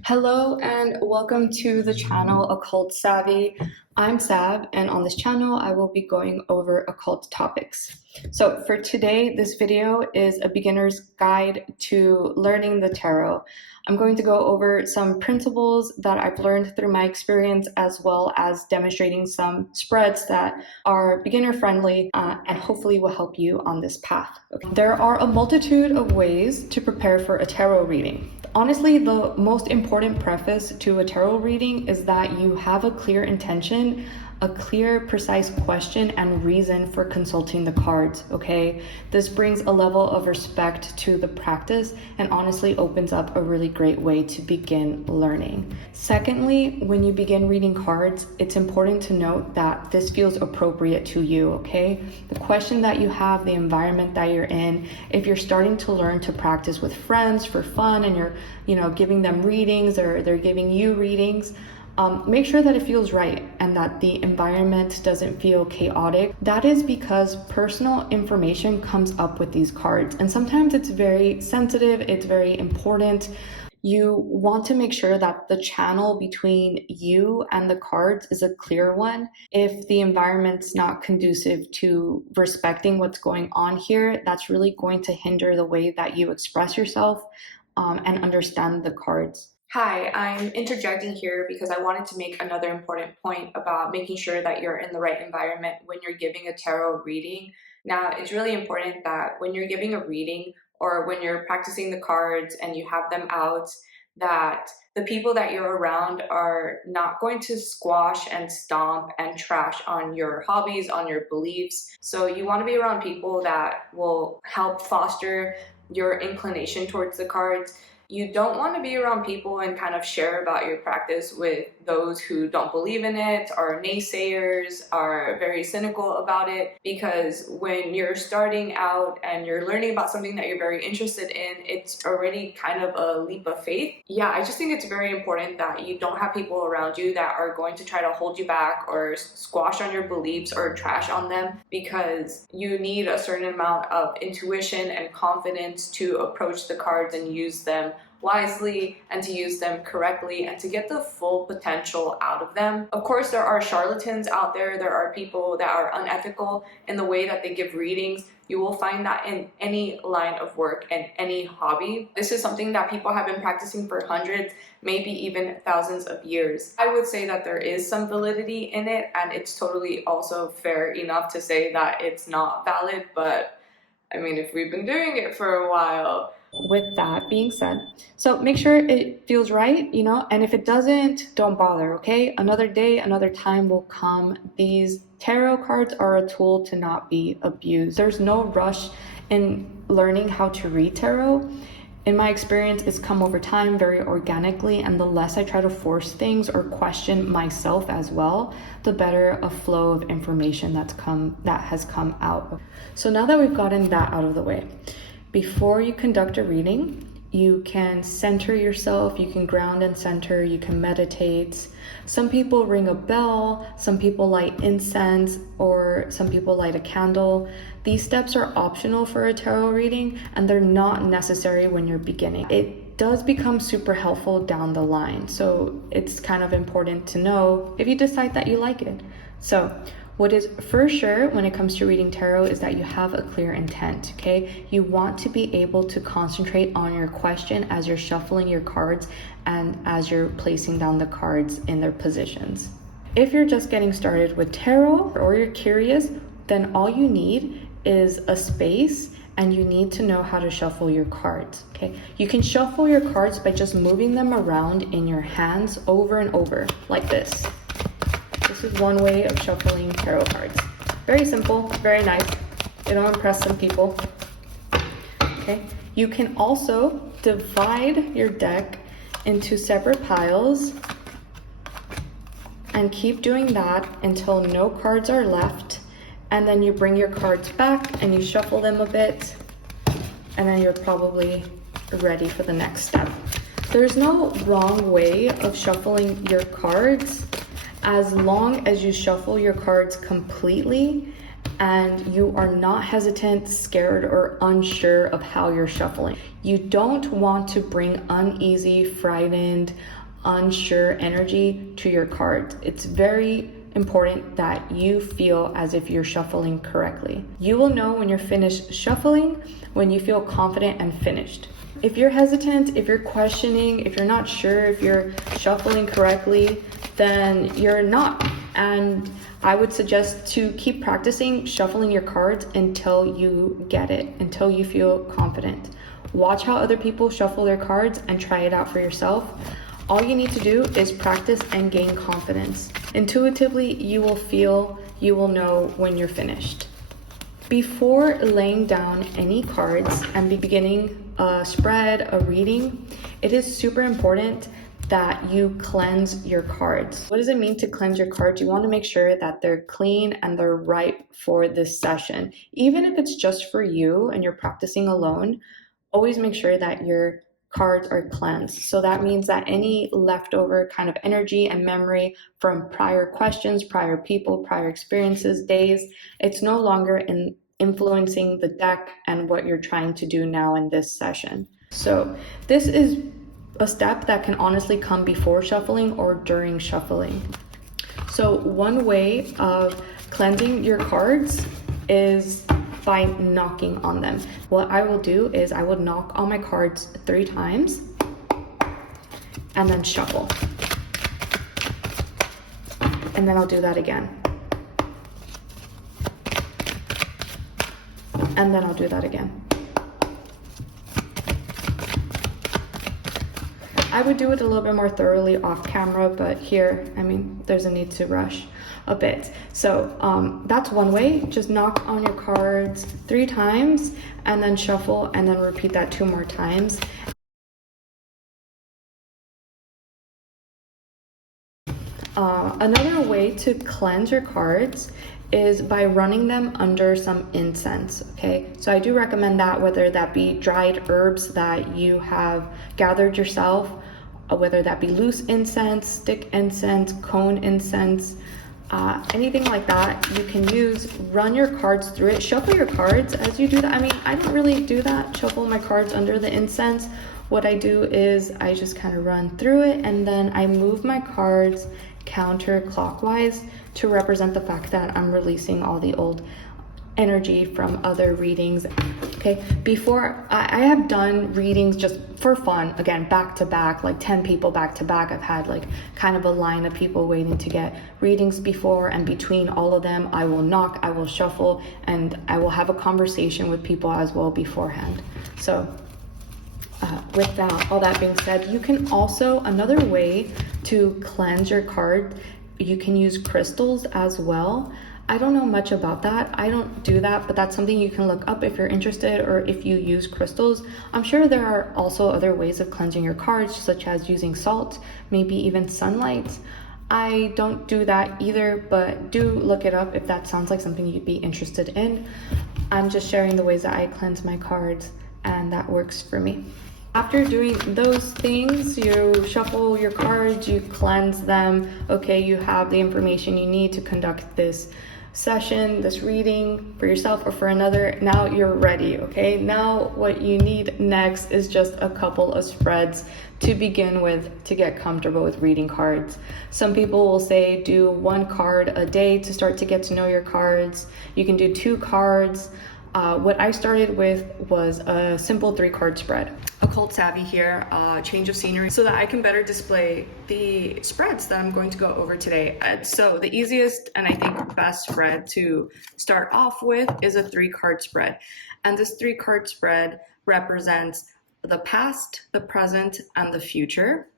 Hello and welcome to the channel Occult Savvy. I'm Sav, and on this channel I will be going over occult topics. So for today, this video is a beginner's guide to learning the tarot. I'm going to go over some principles that I've learned through my experience, as well as demonstrating some spreads that are beginner friendly and hopefully will help you on this path. Okay. There are a multitude of ways to prepare for a tarot reading. Honestly, the most important preface to a tarot reading is that you have a clear intention, a clear, precise question and reason for consulting the cards, okay? This brings a level of respect to the practice and honestly opens up a really great way to begin learning. Secondly, when you begin reading cards, it's important to note that this feels appropriate to you, okay? The question that you have, the environment that you're in, if you're starting to learn to practice with friends for fun and you're, giving them readings or they're giving you readings, make sure that it feels right and that the environment doesn't feel chaotic. That is because personal information comes up with these cards, and sometimes it's very sensitive, it's very important. You want to make sure that the channel between you and the cards is a clear one. If the environment's not conducive to respecting what's going on here, that's really going to hinder the way that you express yourself and understand the cards. Hi, I'm interjecting here because I wanted to make another important point about making sure that you're in the right environment when you're giving a tarot reading. Now, it's really important that when you're giving a reading or when you're practicing the cards and you have them out, that the people that you're around are not going to squash and stomp and trash on your hobbies, on your beliefs. So you want to be around people that will help foster your inclination towards the cards. You don't want to be around people and kind of share about your practice with those who don't believe in it, are naysayers, are very cynical about it, because when you're starting out and you're learning about something that you're very interested in, it's already kind of a leap of faith. Yeah, I just think it's very important that you don't have people around you that are going to try to hold you back or squash on your beliefs or trash on them, because you need a certain amount of intuition and confidence to approach the cards and use them wisely and to use them correctly and to get the full potential out of them. Of course, there are charlatans out there. There are people that are unethical in the way that they give readings. You will find that in any line of work and any hobby. This is something that people have been practicing for hundreds, maybe even thousands of years. I would say that there is some validity in it, and it's totally also fair enough to say that it's not valid, but I mean, if we've been doing it for a while. With that being said, so make sure it feels right, and if it doesn't, don't bother, okay? Another day, another time will come. These tarot cards are a tool to not be abused. There's no rush in learning how to read tarot. In my experience, it's come over time very organically, and the less I try to force things or question myself as well, the better a flow of information that has come out. So now that we've gotten that out of the way, before you conduct a reading, you can center yourself, you can ground and center, you can meditate. Some people ring a bell, some people light incense, or some people light a candle. These steps are optional for a tarot reading, and they're not necessary when you're beginning. It does become super helpful down the line, so it's kind of important to know if you decide that you like it. So, what is for sure when it comes to reading tarot is that you have a clear intent, okay? You want to be able to concentrate on your question as you're shuffling your cards and as you're placing down the cards in their positions. If you're just getting started with tarot or you're curious, then all you need is a space and you need to know how to shuffle your cards, okay? You can shuffle your cards by just moving them around in your hands over and over like this. This is one way of shuffling tarot cards. Very simple, very nice. It'll impress some people. Okay. You can also divide your deck into separate piles and keep doing that until no cards are left. And then you bring your cards back and you shuffle them a bit, and then you're probably ready for the next step. There's no wrong way of shuffling your cards, as long as you shuffle your cards completely and you are not hesitant, scared, or unsure of how you're shuffling. You don't want to bring uneasy, frightened, unsure energy to your cards. It's very important that you feel as if you're shuffling correctly. You will know when you're finished shuffling when you feel confident and finished. If you're hesitant, if you're questioning, if you're not sure if you're shuffling correctly, then you're not. And I would suggest to keep practicing shuffling your cards until you get it, until you feel confident. Watch how other people shuffle their cards and try it out for yourself. All you need to do is practice and gain confidence. Intuitively, you will know when you're finished. Before laying down any cards and beginning a spread, a reading, it is super important that you cleanse your cards. What does it mean to cleanse your cards? You want to make sure that they're clean and they're ripe for this session. Even if it's just for you and you're practicing alone, always make sure that your cards are cleansed. So that means that any leftover kind of energy and memory from prior questions, prior people, prior experiences, days, it's no longer influencing the deck and what you're trying to do now in this session. So this is a step that can honestly come before shuffling or during shuffling. So one way of cleansing your cards is by knocking on them. What I will do is I will knock on my cards 3 times and then shuffle. And then I'll do that again. And then I'll do that again. I would do it a little bit more thoroughly off camera, but here, I mean, there's a need to rush a bit. So that's one way. Just knock on your cards 3 times and then shuffle and then repeat that 2 more times. Another way to cleanse your cards is by running them under some incense, okay? So I do recommend that, whether that be dried herbs that you have gathered yourself, whether that be loose incense, stick incense, cone incense, anything like that you can use. Run your cards through it. Shuffle your cards as you do that. I mean, I don't really do that, shuffle my cards under the incense. What I do is I just kind of run through it and then I move my cards counterclockwise to represent the fact that I'm releasing all the old energy from other readings. Okay, before I have done readings just for fun, again, back to back, like 10 people back to back. I've had like kind of a line of people waiting to get readings before, and between all of them I will knock, I will shuffle, and I will have a conversation with people as well beforehand. So with that, all that being said, you can also, another way to cleanse your card, you can use crystals as well. I don't know much about that. I don't do that, but that's something you can look up if you're interested, or if you use crystals. I'm sure there are also other ways of cleansing your cards, such as using salt, maybe even sunlight. I don't do that either, but do look it up if that sounds like something you'd be interested in. I'm just sharing the ways that I cleanse my cards, and that works for me. After doing those things, you shuffle your cards, you cleanse them. Okay, you have the information you need to conduct this session, this reading for yourself or for another. Now you're ready, okay? Now what you need next is just a couple of spreads to begin with to get comfortable with reading cards. Some people will say do 1 card a day to start to get to know your cards. You can do 2 cards. What I started with was a simple 3-card spread. Occult savvy here, change of scenery, so that I can better display the spreads that I'm going to go over today. So the easiest and I think best spread to start off with is a 3-card spread. And this 3-card spread represents the past, the present, and the future.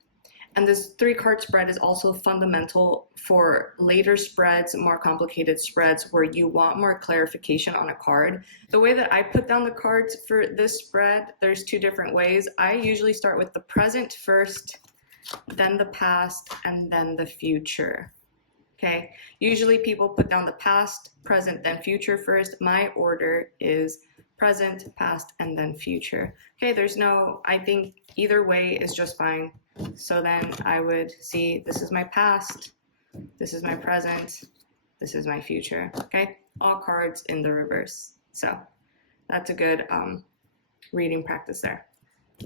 And this 3-card spread is also fundamental for later spreads, more complicated spreads where you want more clarification on a card. The way that I put down the cards for this spread, there's 2 different ways. I usually start with the present first, then the past, and then the future. Okay, usually people put down the past, present, then future first. My order is present, past, and then future. Okay, there's no, I think either way is just fine. So then I would see, this is my past, this is my present, this is my future. Okay, all cards in the reverse. So that's a good reading practice there.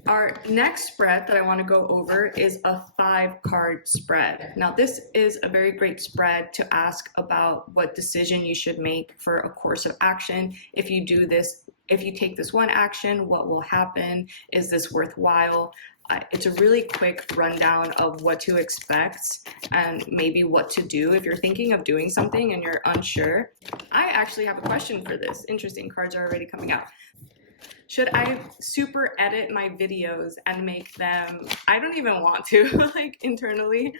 Our next spread that I want to go over is a 5-card spread. Now, this is a very great spread to ask about what decision you should make for a course of action. If you do this, if you take this one action, what will happen? Is this worthwhile? It's a really quick rundown of what to expect and maybe what to do if you're thinking of doing something and you're unsure. I actually have a question for this. Interesting, cards are already coming out. Should I super edit my videos and make them, I don't even want to, like internally,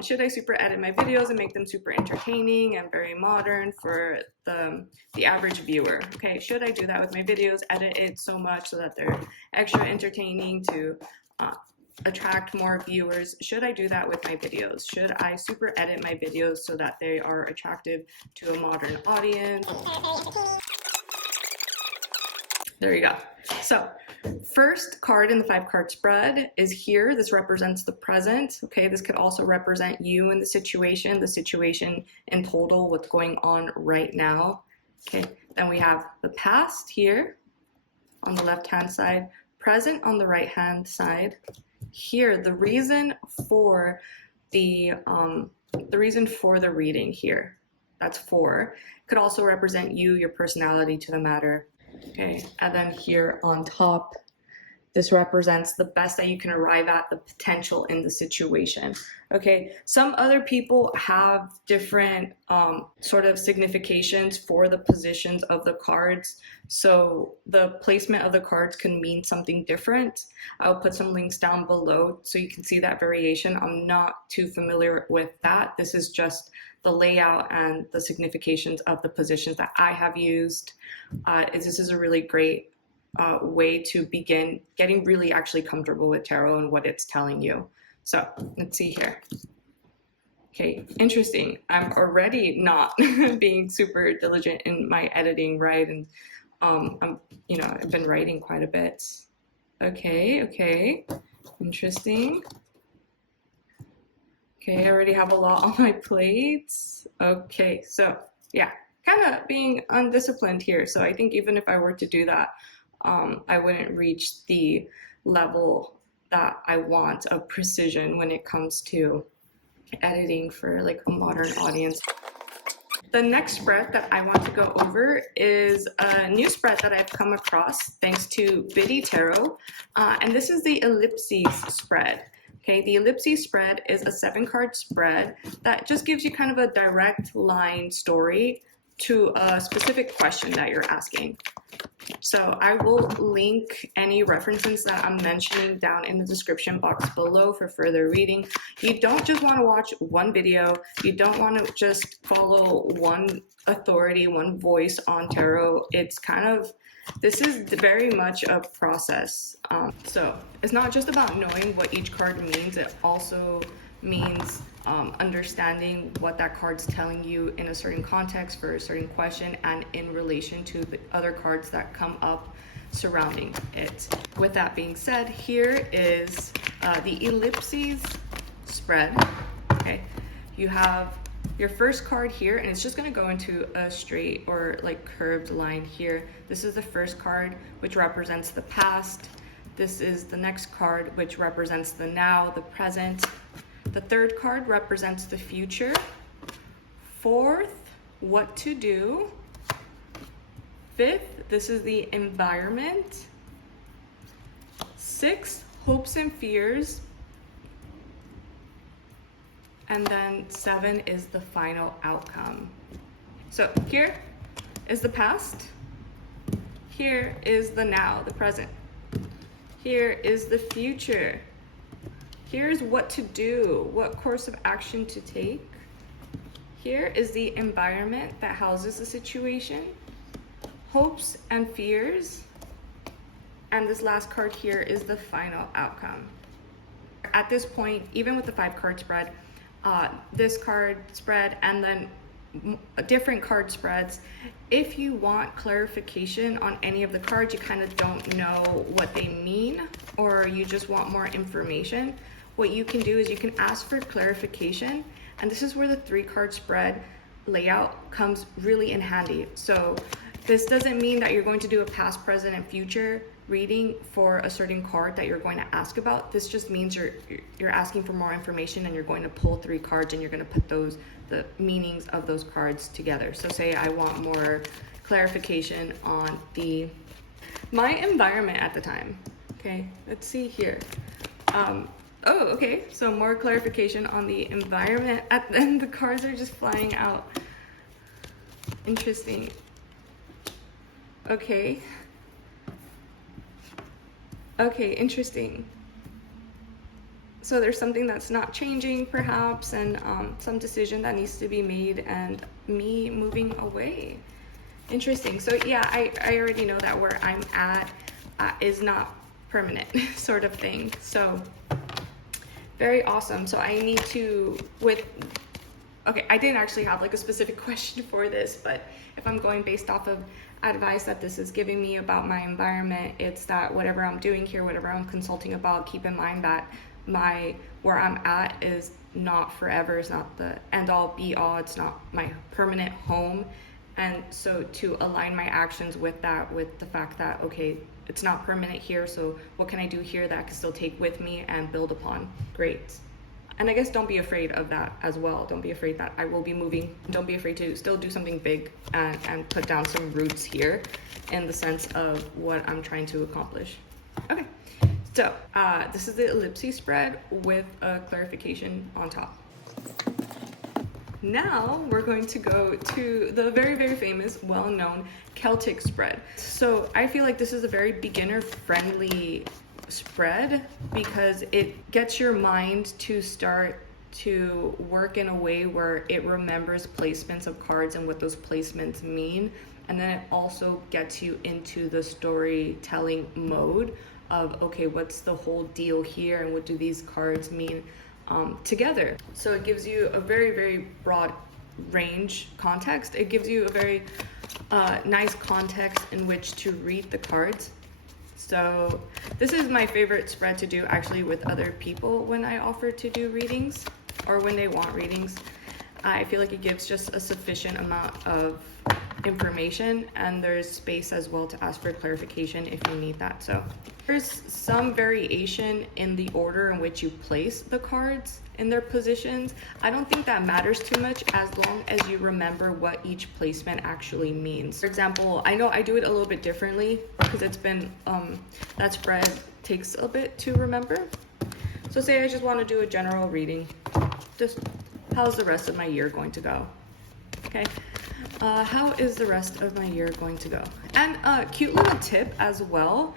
should I super edit my videos and make them super entertaining and very modern for the average viewer? Okay, should I do that with my videos, edit it so much so that they're extra entertaining to attract more viewers? Should I do that with my videos? Should I super edit my videos so that they are attractive to a modern audience? There you go. So first card in the 5-card spread is here. This represents the present. Okay, this could also represent you in the situation in total, what's going on right now. Okay, then we have the past here on the left-hand side, present on the right-hand side. Here, the reason for the reading here, that's 4, could also represent you, your personality to the matter. Okay, and then here on top, this represents the best that you can arrive at, the potential in the situation. Okay, some other people have different sort of significations for the positions of the cards. So the placement of the cards can mean something different. I'll put some links down below so you can see that variation. I'm not too familiar with that. This is just the layout and the significations of the positions that I have used. This is a really great way to begin getting really actually comfortable with tarot and what it's telling you. So let's see here. Okay, interesting. I'm already not being super diligent in my editing, right? And I've been writing quite a bit. Okay, interesting. Okay, I already have a lot on my plate. Okay, so yeah, kind of being undisciplined here. So I think even if I were to do that, I wouldn't reach the level that I want of precision when it comes to editing for like a modern audience. The next spread that I want to go over is a new spread that I've come across thanks to BiddyTarot, and this is the Ellipse Spread. Okay, the Ellipse Spread is a 7-card spread that just gives you kind of a direct line story to a specific question that you're asking. So I will link any references that I'm mentioning down in the description box below for further reading. You don't just want to watch one video. You don't want to just follow one authority, one voice on tarot. This is very much a process. So it's not just about knowing what each card means. It also means understanding what that card's telling you in a certain context for a certain question and in relation to the other cards that come up surrounding it. With that being said, here is the Ellipses spread. Okay, you have your first card here, and it's just going to go into a straight or like curved line here. This is the first card, which represents the past. This is the next card, which represents the now, the present. The third card represents the future. Fourth, what to do. Fifth, this is the environment. Sixth, hopes and fears. And then 7 is the final outcome. So here is the past. Here is the now, the present. Here is the future. Here's what to do, what course of action to take. Here is the environment that houses the situation, hopes and fears, and this last card here is the final outcome. At this point, even with the 5-card spread, this card spread and then different card spreads, if you want clarification on any of the cards, you kind of don't know what they mean, or you just want more information, what you can do is you can ask for clarification, and this is where the 3-card spread layout comes really in handy. So this doesn't mean that you're going to do a past, present, and future reading for a certain card that you're going to ask about. This just means you're asking for more information, and you're going to pull 3 cards and you're going to put the meanings of those cards together. So say I want more clarification on my environment at the time. Okay, let's see here. Oh, okay, so more clarification on the environment. Then the cards are just flying out. Interesting. Okay. Okay, interesting. So there's something that's not changing perhaps, and some decision that needs to be made, and me moving away. Interesting. So yeah, I already know that where I'm at is not permanent sort of thing. So very awesome. So I need to, okay, I didn't actually have like a specific question for this, but if I'm going based off of advice that this is giving me about my environment, it's that whatever I'm doing here, whatever I'm consulting about, keep in mind that where I'm at is not forever. It's not the end all be all. It's not my permanent home. And so to align my actions with that, with the fact that, okay, it's not permanent here, so what can I do here that I can still take with me and build upon? Great. And I guess don't be afraid of that as well. Don't be afraid that I will be moving. Don't be afraid to still do something big and put down some roots here in the sense of what I'm trying to accomplish. Okay, so this is the Ellipse Spread with a clarification on top. Now we're going to go to the very, very famous, well-known Celtic Spread. So I feel like this is a very beginner-friendly spread because it gets your mind to start to work in a way where it remembers placements of cards and what those placements mean. And then it also gets you into the storytelling mode of, okay, what's the whole deal here and what do these cards mean together? So it gives you a very, very broad range context. It gives you a very nice context in which to read the cards. So this is my favorite spread to do actually with other people when I offer to do readings or when they want readings. I feel like it gives just a sufficient amount of information, and there's space as well to ask for clarification if you need that. So there's some variation in the order in which you place the cards in their positions. I don't think that matters too much as long as you remember what each placement actually means. For example, I know I do it a little bit differently because it's been that spread takes a bit to remember. So say I just want to do a general reading, just how's the rest of my year going to go? Okay, how is the rest of my year going to go? And a cute little tip as well,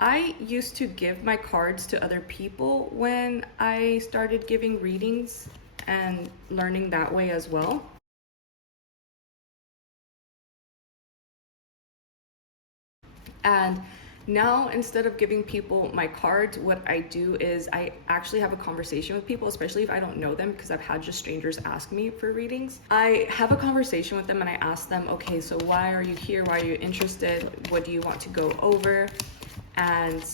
I used to give my cards to other people when I started giving readings and learning that way as well. And now, instead of giving people my cards, what I do is I actually have a conversation with people, especially if I don't know them, because I've had just strangers ask me for readings. I have a conversation with them and I ask them, okay, so why are you here? Why are you interested? What do you want to go over? And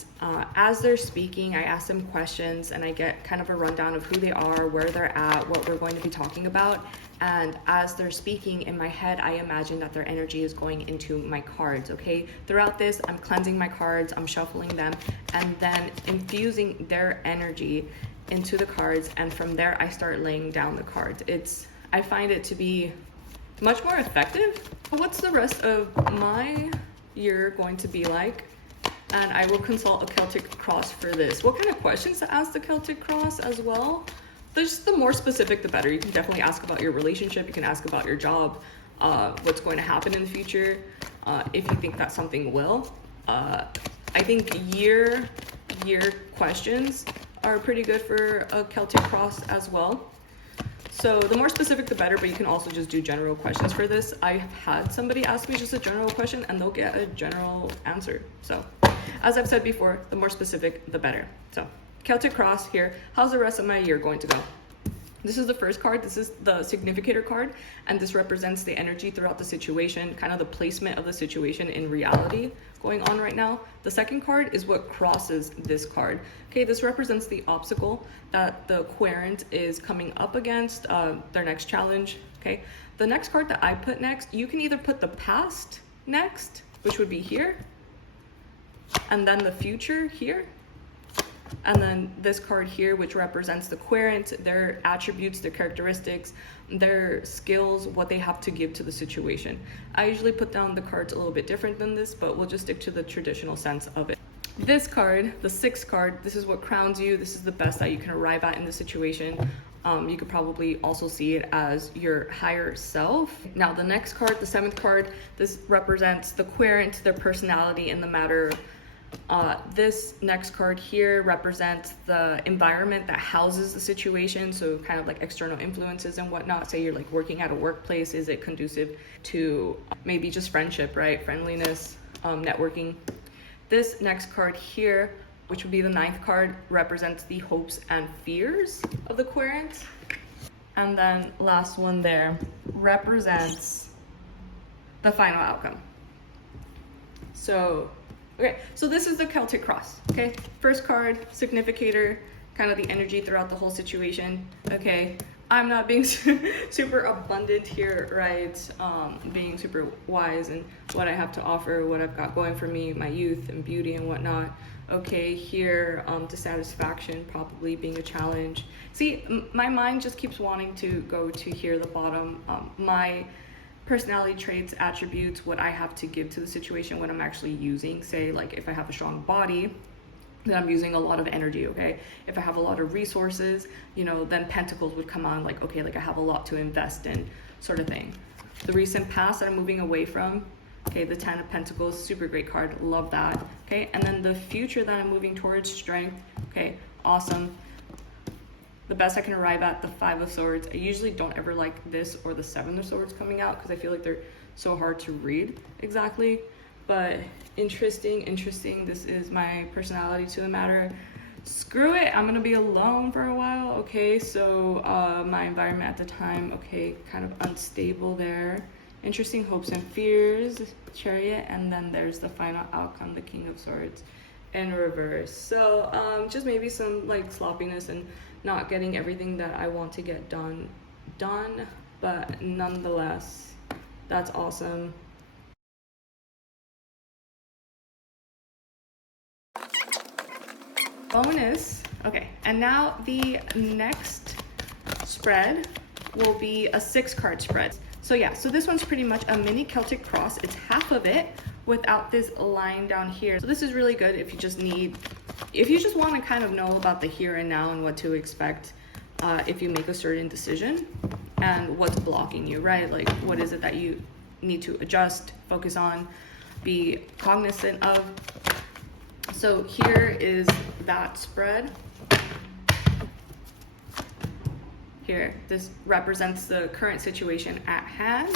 as they're speaking, I ask them questions and I get kind of a rundown of who they are, where they're at, what we're going to be talking about. And as they're speaking in my head, I imagine that their energy is going into my cards, okay? Throughout this, I'm cleansing my cards, I'm shuffling them, and then infusing their energy into the cards. And from there, I start laying down the cards. I find it to be much more effective. What's the rest of my year going to be like? And I will consult a Celtic Cross for this. What kind of questions to ask the Celtic Cross as well? The more specific, the better. You can definitely ask about your relationship. You can ask about your job, what's going to happen in the future, if you think that something will. I think year questions are pretty good for a Celtic Cross as well. So the more specific, the better, but you can also just do general questions for this. I've had somebody ask me just a general question and they'll get a general answer. So as I've said before, the more specific, the better. So Celtic Cross here. How's the rest of my year going to go? This is the first card. This is the significator card, and this represents the energy throughout the situation, kind of the placement of the situation in reality going on right now. The second card is what crosses this card. Okay, this represents the obstacle that the querent is coming up against, their next challenge. Okay, the next card that I put next, you can either put the past next, which would be here, and then the future here. And then this card here, which represents the querent, their attributes, their characteristics, their skills, what they have to give to the situation. I usually put down the cards a little bit different than this, but we'll just stick to the traditional sense of it. This card, the 6th card, this is what crowns you. This is the best that you can arrive at in the situation. You could probably also see it as your higher self. Now the next card, the 7th card, this represents the querent, their personality in the matter. This next card here represents the environment that houses the situation, so kind of like external influences and whatnot. Say you're like working at a workplace, is it conducive to maybe just friendship, right? Friendliness, networking. This next card here, which would be the 9th card, represents the hopes and fears of the querent. And then last one there represents the final outcome. So okay, so this is the Celtic cross, okay? First card, significator, kind of the energy throughout the whole situation, okay? I'm not being super abundant here, right? Being super wise in what I have to offer, what I've got going for me, my youth and beauty and whatnot. Okay, here, dissatisfaction probably being a challenge. See, my mind just keeps wanting to go to here, the bottom. My personality traits, attributes, what I have to give to the situation, what I'm actually using. Say like if I have a strong body, then I'm using a lot of energy, okay? If I have a lot of resources, you know, then pentacles would come on, like, okay, like I have a lot to invest in, sort of thing. The recent past that I'm moving away from, okay, the 10 of Pentacles, super great card, love that, okay? And then the future that I'm moving towards, strength, okay, awesome. The best I can arrive at, the 5 of Swords. I usually don't ever like this or the 7 of Swords coming out because I feel like they're so hard to read exactly. But interesting. This is my personality to the matter. Screw it, I'm gonna be alone for a while, okay? So my environment at the time, okay, kind of unstable there. Interesting hopes and fears, Chariot, and then there's the final outcome, the King of Swords in reverse. So just maybe some like sloppiness and not getting everything that I want to get done, but nonetheless, that's awesome. Bonus, okay, and now the next spread will be a 6-card spread. So yeah, so this one's pretty much a mini Celtic cross. It's half of it without this line down here. So this is really good if you just want to kind of know about the here and now and what to expect if you make a certain decision and what's blocking you, right? Like what is it that you need to adjust, focus on, be cognizant of. So here is that spread. Here, this represents the current situation at hand.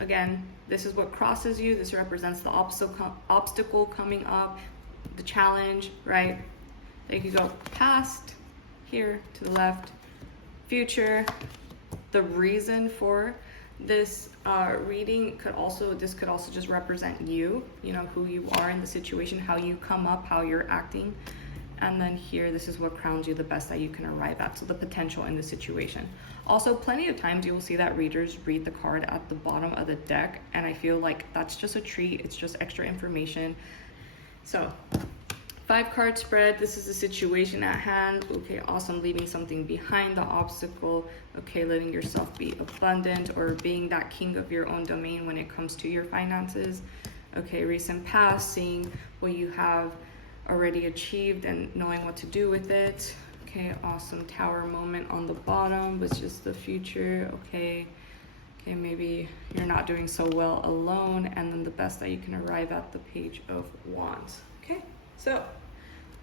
Again, this is what crosses you. This represents the obstacle coming up, the challenge, right? They could go past, here to the left, future. The reason for this reading could also just represent you know, who you are in the situation, how you come up, how you're acting. And then here, this is what crowns you, the best that you can arrive at. So the potential in the situation. Also, plenty of times you will see that readers read the card at the bottom of the deck. And I feel like that's just a treat. It's just extra information. So 5-card spread, this is the situation at hand. Okay, awesome, leaving something behind, the obstacle. Okay, letting yourself be abundant or being that king of your own domain when it comes to your finances. Okay, recent past, seeing what you have already achieved and knowing what to do with it. Okay, awesome, Tower moment on the bottom, which is the future. Okay, maybe you're not doing so well alone, and then the best that you can arrive at, the Page of Wands. Okay, so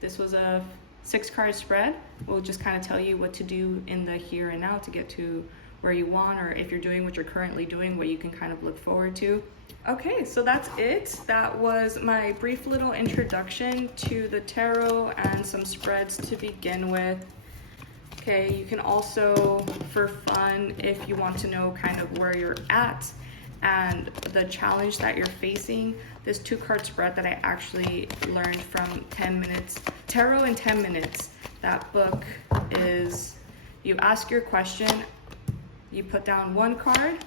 this was a 6-card spread. We'll just kind of tell you what to do in the here and now to get to where you want, or if you're doing what you're currently doing, what you can kind of look forward to. Okay, so that's it. That was my brief little introduction to the tarot and some spreads to begin with. Okay, you can also, for fun, if you want to know kind of where you're at and the challenge that you're facing, this 2-card spread that I actually learned from 10 Minutes, Tarot in 10 Minutes. That book is, you ask your question, you put down one card,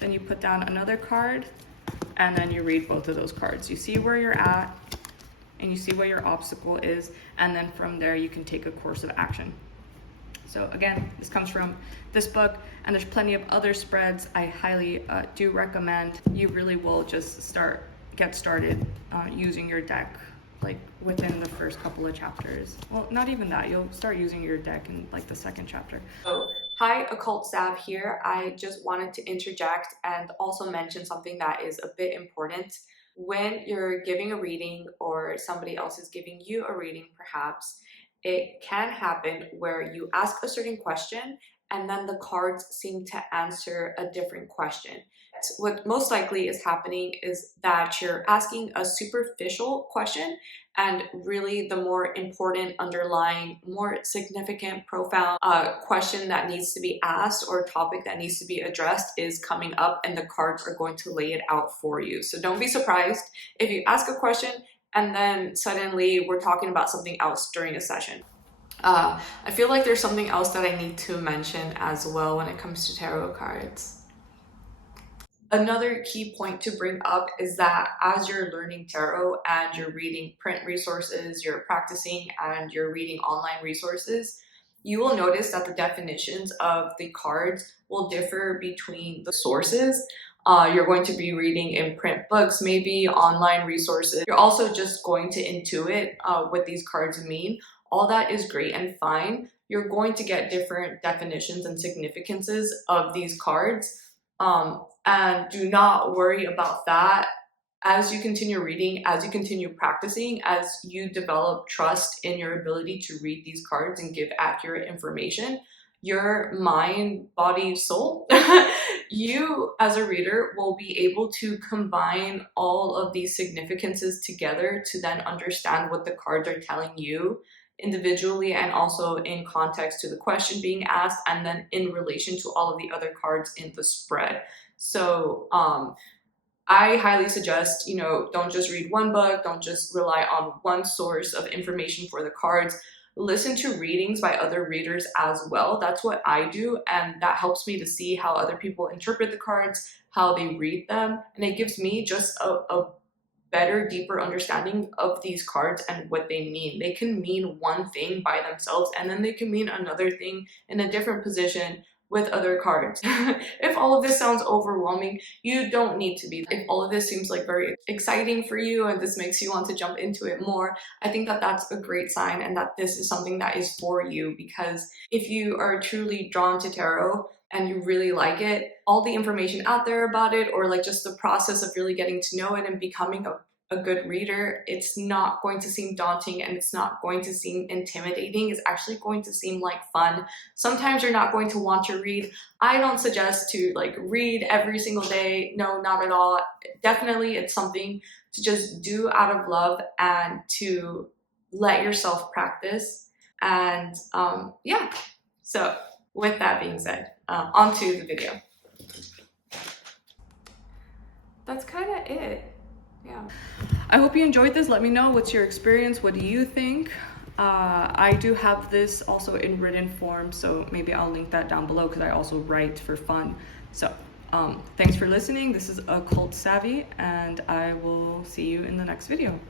then you put down another card, and then you read both of those cards. You see where you're at, and you see what your obstacle is, and then from there you can take a course of action. So again, this comes from this book, and there's plenty of other spreads. I highly do recommend. You really will just get started using your deck like within the first couple of chapters. Well, not even that. You'll start using your deck in like the second chapter. So, hi, Occult Sav here. I just wanted to interject and also mention something that is a bit important. When you're giving a reading or somebody else is giving you a reading, perhaps, it can happen where you ask a certain question and then the cards seem to answer a different question. What most likely is happening is that you're asking a superficial question, and really the more important, underlying, more significant, profound question that needs to be asked or topic that needs to be addressed is coming up, and the cards are going to lay it out for you. So don't be surprised if you ask a question and then suddenly we're talking about something else during a session. I feel like there's something else that I need to mention as well when it comes to tarot cards. Another key point to bring up is that as you're learning tarot and you're reading print resources, you're practicing, and you're reading online resources, you will notice that the definitions of the cards will differ between the sources. You're going to be reading in print books, maybe online resources. You're also just going to intuit what these cards mean. All that is great and fine. You're going to get different definitions and significances of these cards. And do not worry about that. As you continue reading, as you continue practicing, as you develop trust in your ability to read these cards and give accurate information, your mind, body, soul, you as a reader will be able to combine all of these significances together to then understand what the cards are telling you individually and also in context to the question being asked, and then in relation to all of the other cards in the spread. So I highly suggest, don't just read one book, don't just rely on one source of information for the cards. Listen to readings by other readers as well. That's what I do, and that helps me to see how other people interpret the cards, how they read them, and it gives me just a better, deeper understanding of these cards and what they mean. They can mean one thing by themselves, and then they can mean another thing in a different position with other cards. If all of this sounds overwhelming, you don't need to be. If all of this seems like very exciting for you and this makes you want to jump into it more, I think that that's a great sign and that this is something that is for you, because if you are truly drawn to tarot and you really like it, all the information out there about it, or like just the process of really getting to know it and becoming a good reader, it's not going to seem daunting and it's not going to seem intimidating. It's actually going to seem like fun. Sometimes you're not going to want to read. I don't suggest to like read every single day. No, not at all. Definitely it's something to just do out of love and to let yourself practice. And yeah, so with that being said, on to the video. That's kind of it. Yeah. I hope you enjoyed this. Let me know what's your experience. What do you think? I do have this also in written form, so maybe I'll link that down below because I also write for fun. So thanks for listening. This is Occult Savvy, and I will see you in the next video.